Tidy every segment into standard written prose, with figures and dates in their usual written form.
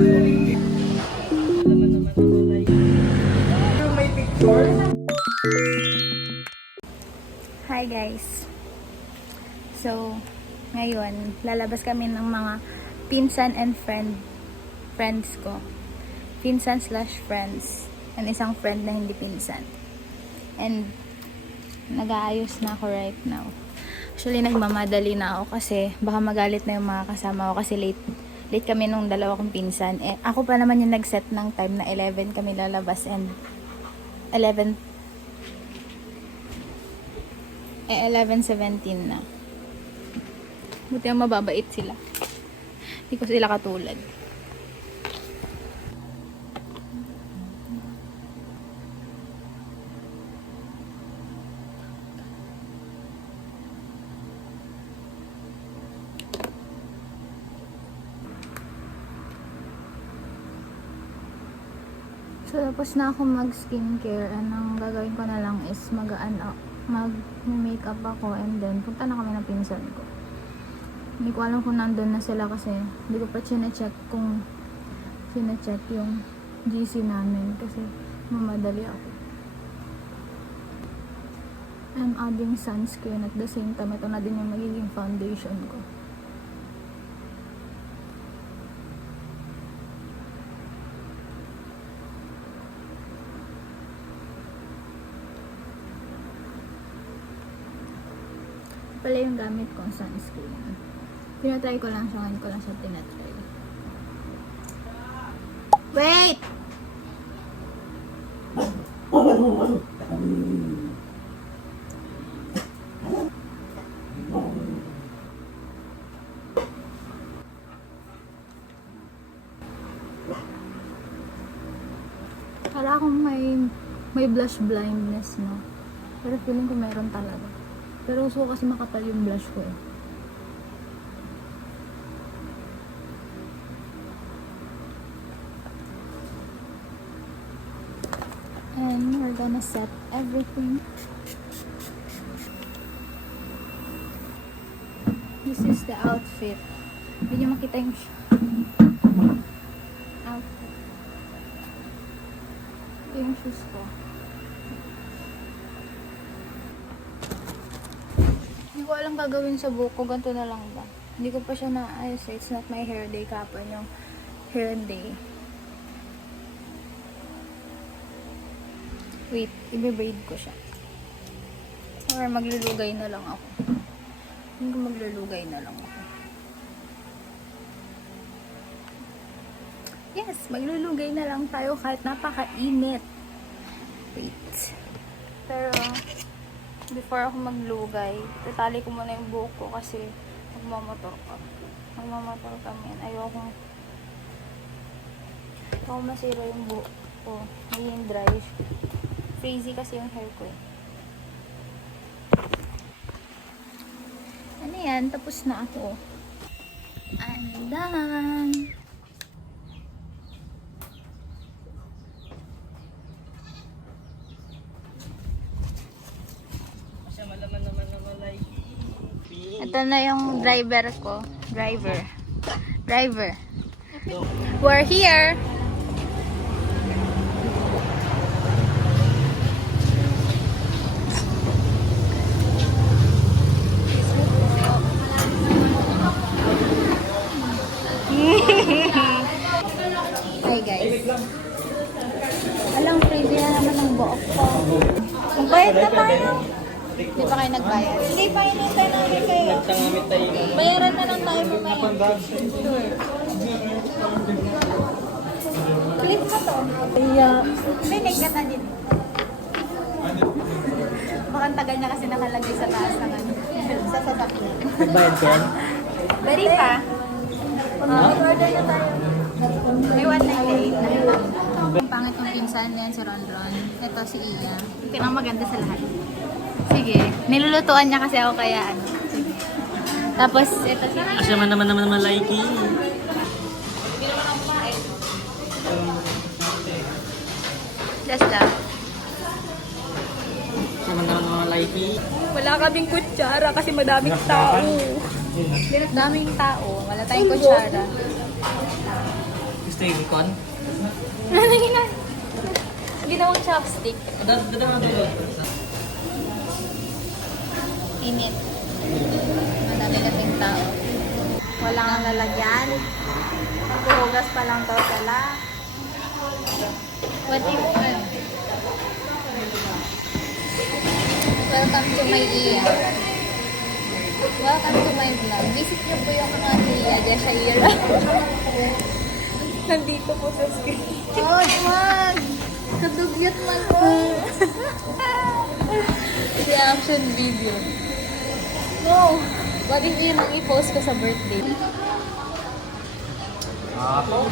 Hi guys. So, ngayon, lalabas kami ng mga pinsan and friends ko. Pinsan slash friends. And isang friend na hindi pinsan. And, nag-aayos na ako right now. Actually, nagmamadali na ako kasi baka magalit na yung mga kasama ko kasi late kami nung dalawa kong pinsan. Eh, ako pa naman yung nag-set ng time na 11 kami lalabas and 11:17 na. Buti ang mababait sila. Hindi ko sila katulad. So, tapos na ako mag-skincare. Ang gagawin ko na lang is mag-makeup ako and then punta na kami ng pinsan ko. Hindi ko alam kung nandun na sila kasi hindi ko pa sinecheck yung GC namin kasi mamadali ako. I'm adding sunscreen at the same time. Ito na din yung magiging foundation ko. Pala yung gamit kong sunscreen. Pinatry ko lang siya, ngayon ko lang siya tinatry. Wait! Kala akong may blush blindness, no? Pero feeling ko meron talaga. Pero gusto ko kasi makapal yung blush ko eh. And we're gonna set everything. This is the outfit. Hindi nyo makita yung outfit. Ito yung shoes ko. Hindi ko alam gagawin sa buhok ko. Ganito na lang ba? Hindi ko pa siya naayos. It's not my hair day kapon yung hair day. Wait, i-braid ko siya. Or maglulugay na lang ako. Hindi ko maglulugay na lang ako. Yes, maglulugay na lang tayo kahit napakainit. Wait. Pero before ako maglugay, tatali ko muna yung buhok ko kasi magmamotor kami. Ayoko masira yung buhok ko. Maging dry. Crazy kasi yung hair ko eh. Ano yan? Tapos na ako. I'm done! Ito na yung driver ko. Driver. We're here! Hi guys. Alam, crazy na naman ang buhok ko. Magbayad na tayo. Hindi pa kayo nagbayad? Hindi pa, hinintay namin kayo. Bayaran na lang tayo mamaya. Sure. Clip ka to. May nagkat na din. Baka tagal na kasi nakalagay sa taas ng sa sasakyan. Nagbayad ka yan? Bari pa. Mag-order na tayo. May 198 na. Ang pangit yung pinsan niyan si Ronron. Ito si Iya. Pinamaganda sa lahat. Sige. Nilulutuan niya kasi ako kaya ano. Sige. Tapos ito si Iya. Asya naman malaiki. Just that. Asya naman malaiki. Wala kaming kutsara kasi madaming tao. Daming tao. Wala tayong kutsara. Gusto stream con. Ano gina? Ginawang chopstick. Dadaan mo Init. Madami kasing tao. Wala kang lalagyan. Maghuhugas pa lang daw sila. What if, welcome to my iya. Welcome to my vlog. Visit niyo po yung mga iya dyan sa Ira. Nandito po sa screen. Oh, wag! Kadugyot man po. Reaction video. No! Wag yung yun ang i-post ko sa birthday. Ako?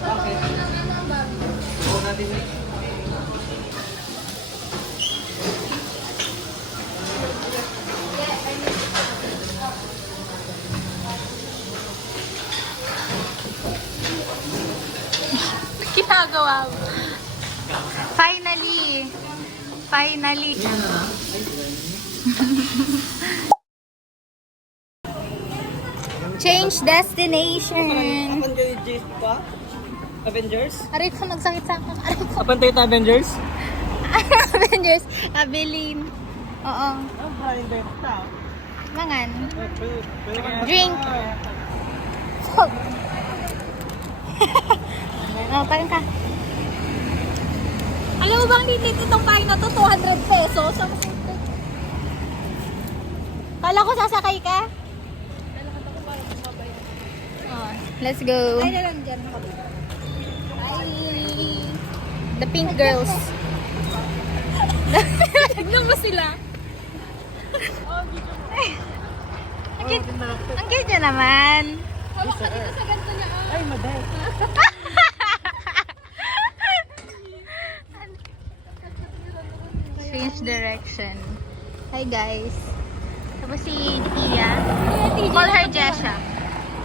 Okay. Huwag natin Ginagawa mo. Finally! Finally! Change destination! Avengers pa? Avengers? Aray ko, nagsakit sa akin. Aray ko. Apan tayo sa Avengers? Avengers. Abilin. Oo. Mangan. Drink. Fog. Oh, parang ka. Alam mo bang lilit itong kain na to? 200 pesos. Kala ko sasakay ka? Oh, let's go. Ay, na lang dyan. Hi. The pink girls. Tignan mo sila. Ang cute niya naman. Hawak ka dito sa ganito niya. Ay, maday. Change direction. Hi guys. Tapos si Tia. Call her Jesha.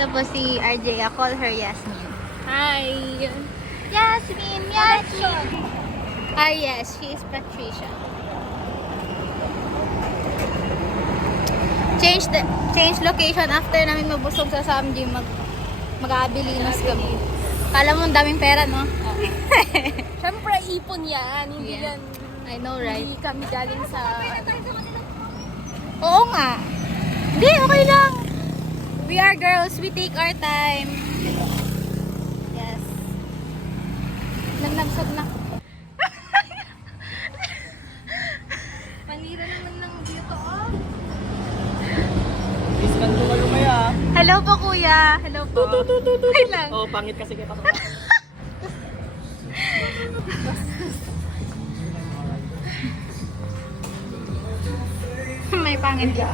Tapos si RJ, call her Yasmin. Hi! Yasmin! Yasmin! Ah yes, she is Patricia. Change location after namin mabusog sa Samji, mag-aabilinos kami. Kala mo ang daming pera, no? Siyempre, ipon yan. Hindi Yeah. yan. I know, right? Hindi kami galing sa... Oo nga. Hindi, okay lang. We are girls, we take our time. Yes. Nagnagsag na. Panira naman ng dito, oh. Iskan ko kayo maya. Hello po, kuya. Hello po. Wait lang. Oh, pangit kasi kita. May pangit ka.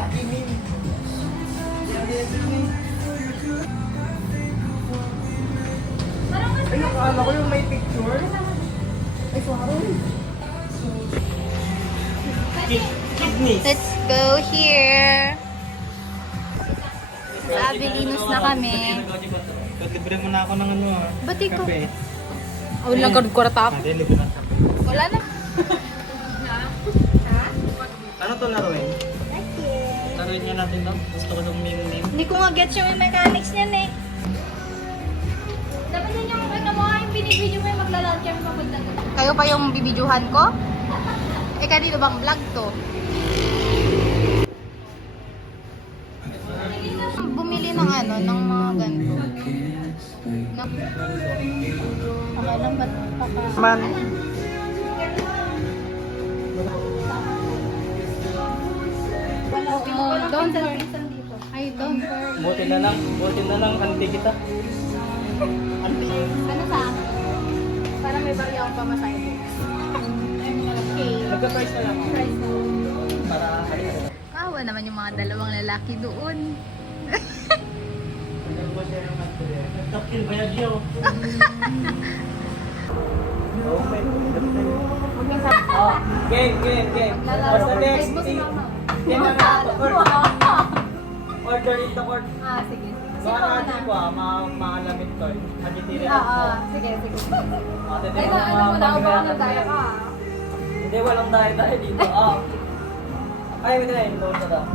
Ay, nakala ko yung may picture. Ay, sorry. Kidneys. Let's go here. Sa Abilinos na kami. Libre mo na ako ng ano ah. Ba't ikaw? Kape. Oh, lagad ko rata ako. Ate, libre na kape. Wala na. Ano to laruin? Laruin nga natin to. Gusto ko ng meme. Hindi ko nga get yung mechanics niyan eh. Dapat din yung ano mo, yung binibidyo mo yung maglalaan kami papunta doon. Kayo pa yung bibidyohan ko? Eh, kanino bang vlog to? Bumili ng ano, ng mga ganito. No? Okay lang ba't paka... Man. Oh, don't worry. Ay, don't worry. Buti na lang, kanti kita. Kanti. Ano sa akin? Para may barya akong pamasahe mo. Okay. Nagka-price na lang ako. Price mo. Para halika. Kawa naman yung mga dalawang lalaki doon. Nagkakil ba yan diyo? Game. Basta next. Game na. Order in the court. Ah, sige. Baka natin ko makalamit ko. Hagitiri lang po. Sige. Ay, Naubahan tayo ka. Hindi, walang dahil dito. Ay, wait na, doon na daw.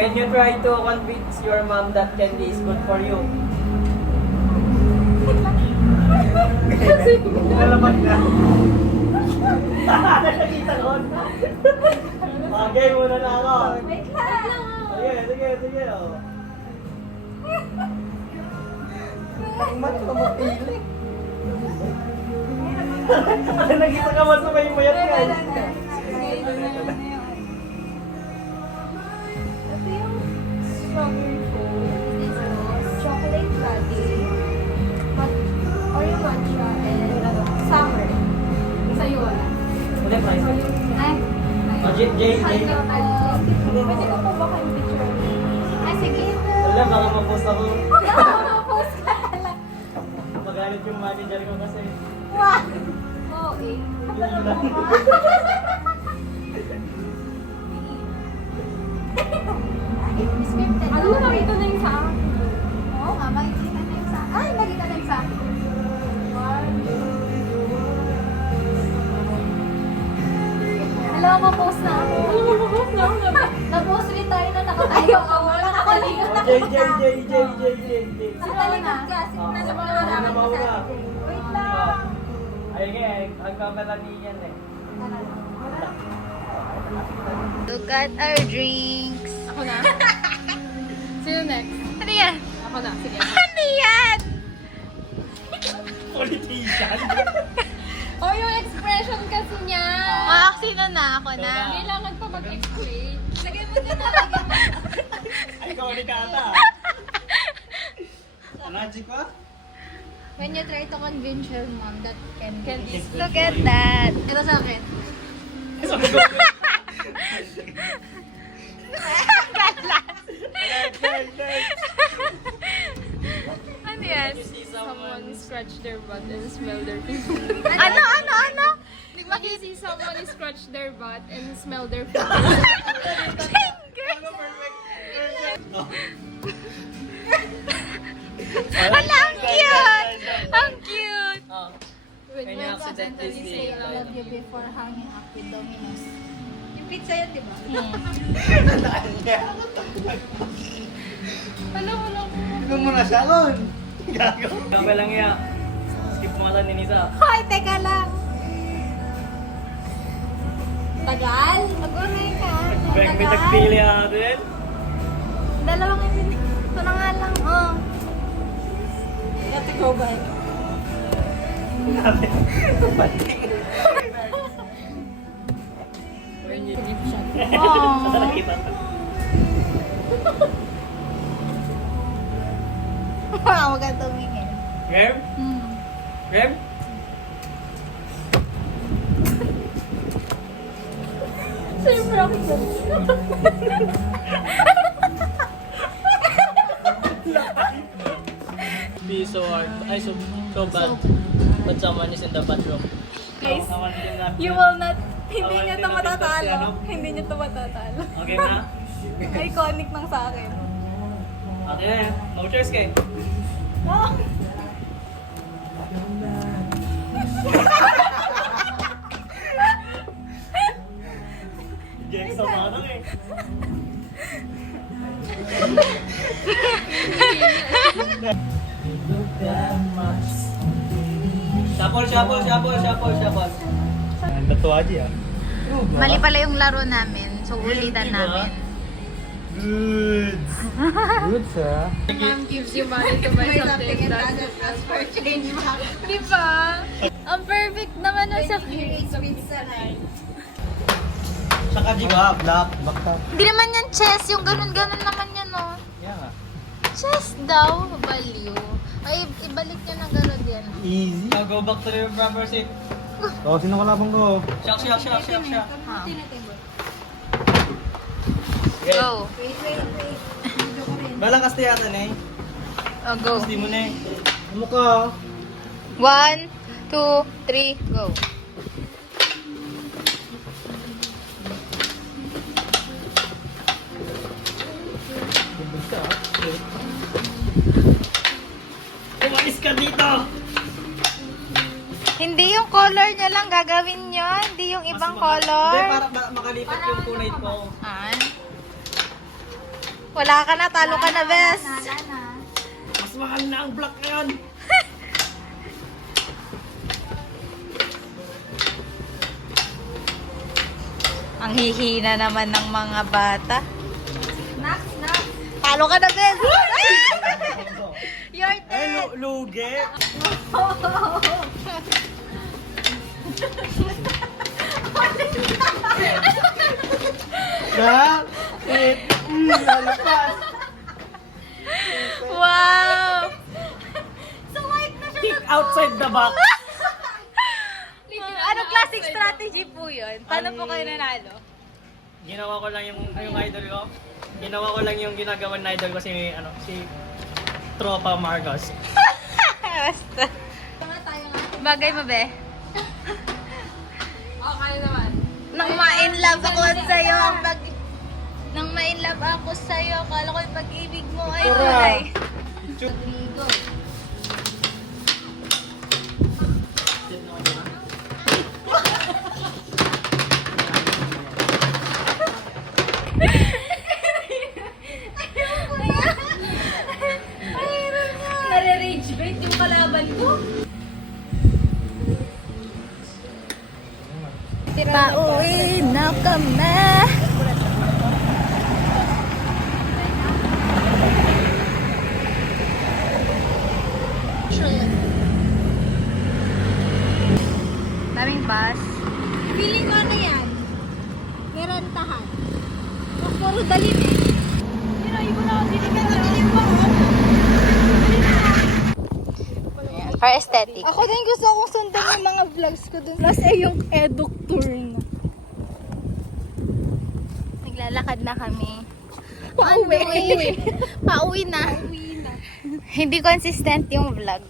When you try to convince your mom that candy is good for you. Malamag na. Nakakita ko. Okay, muna na ako. Sige. Oh. Mat ka mapili. Nakita ka masumay mo yan guys. Chocolate latte, Oreo matcha, and summer. Sa'yo wala. Wala price. Ay. Oh, J. Pwede ko po ba kayong picture? Ay, sige. Wala, baka ma-post ako. Post ka lang. Magalit yung manager ko kasi. Wow! Oo eh. Ano na nakita na yung sa akin? Oo nga, makikita na yung sa akin. Ay, nakita na yung sa akin. Alam mo, post na ako. Na-post ulit tayo na nakatayo ako. Nakatalikod na J. Nakatalikod ka. Nasa mga wala ka sa akin. Wait lang. Ay, ang kamalani yan eh. Look at our drinks. Ako na? Sino next? Ano yan? Ako na, sige. Ano yan? Politician. Oh, yung expression kasi niya. Sino na? Ako na? Kailangan pa mag-explain. Lagay mo din na. Ay, ikaw ni Kata. Magic pa? When you try to convince your mom that can eat. Look at that. Ito sa akin. Ano yan? Someone scratch their butt and smell their feet. Ano? When you see someone scratch their butt and smell their feet. Wala, ang cute! Ang cute! When Can you you accidentally accidentally say say I I love you before hanging up with Domino's. Yung pizza yan, di ba? Alam mo lang. Tignan mo na siya nun. Gago. Okay lang yan. Skip mo ka ni Nisa. Hoy, teka lang. Tagal? Mag-uray ka. May nagpili natin. Dalawang ibig. Ito na nga lang, oh. Ate ko ba? Oh. Nakita. Huwag ka tumingin. Rem? Rem? Siyempre ako dyan. Be so hard. Ay, so bad. But someone is in the bathroom. Guys, Someone is in the- you will not, hindi Bawal niyo din ito natin kasi matatalo. ano? Hindi niyo ito matatalo. Okay na? Iconic ng sa akin. Okay na yan. No choice kayo. Oh. Jack sa manang eh. Shuffle. Natuwa aja ya. Mali pala yung laro namin. So, ulitan namin. Good. Good sir. Mom gives you money to buy something that for change back. Di ba? Ang perfect naman nun sa... Saka di ba? Black. Bakta. Hindi naman yan chess. Yung ganun-ganun naman yan, no? Yan nga. Chess daw. Value. Ay, ibalik nyo ng ganun yan. Easy. Now go back to the rubber seat. Oh, sino kalabang ko? Shock. Ha. Okay. Go. Balang kasti yata na eh. Oh, go. Kasti mo na eh. Ano ka? 1, 2, 3, go. Umalis ka dito! Hindi yung color niya lang gagawin nyo. Hindi yung ibang Hindi, color. para makalipat yung kulay ko. Ah. Wala ka na, talo ka na, bes. Wala na. Mas mahal na ang block ngayon. Ang hihina naman ng mga bata. Snacks, snacks. Talo ka na, bes. Your Ay, turn. lugi. Na? Lalapas. Wow! So white na siya. Kick outside the box. Anong classic strategy po yun? Paano po kayo nanalo? Ginawa ko lang yung idol ko. Ginawa ko lang yung ginagawa ng idol ko si Tropa Marcos. Basta. Tayo nga. Bagay mo, be? Okay naman. Nang ma-inlove ako sa'yo, nang ma-inlove ako sa'yo, akala ko yung pag-ibig mo ay Tara. tunay. Rodrigo. Nare-rage bait yung kalaban ko. Pauwi na kami. Daming bus. Feeling ko ano yan? Merantahan. Puro dalim eh. Ibo na ako dito. Dalim ba? For aesthetic. Ako din gusto kong sundan yung mga vlogs ko dun. Plus eh yung eduk tour na. Naglalakad na kami. Pauwi. Pauwi na. Hindi consistent yung vlog.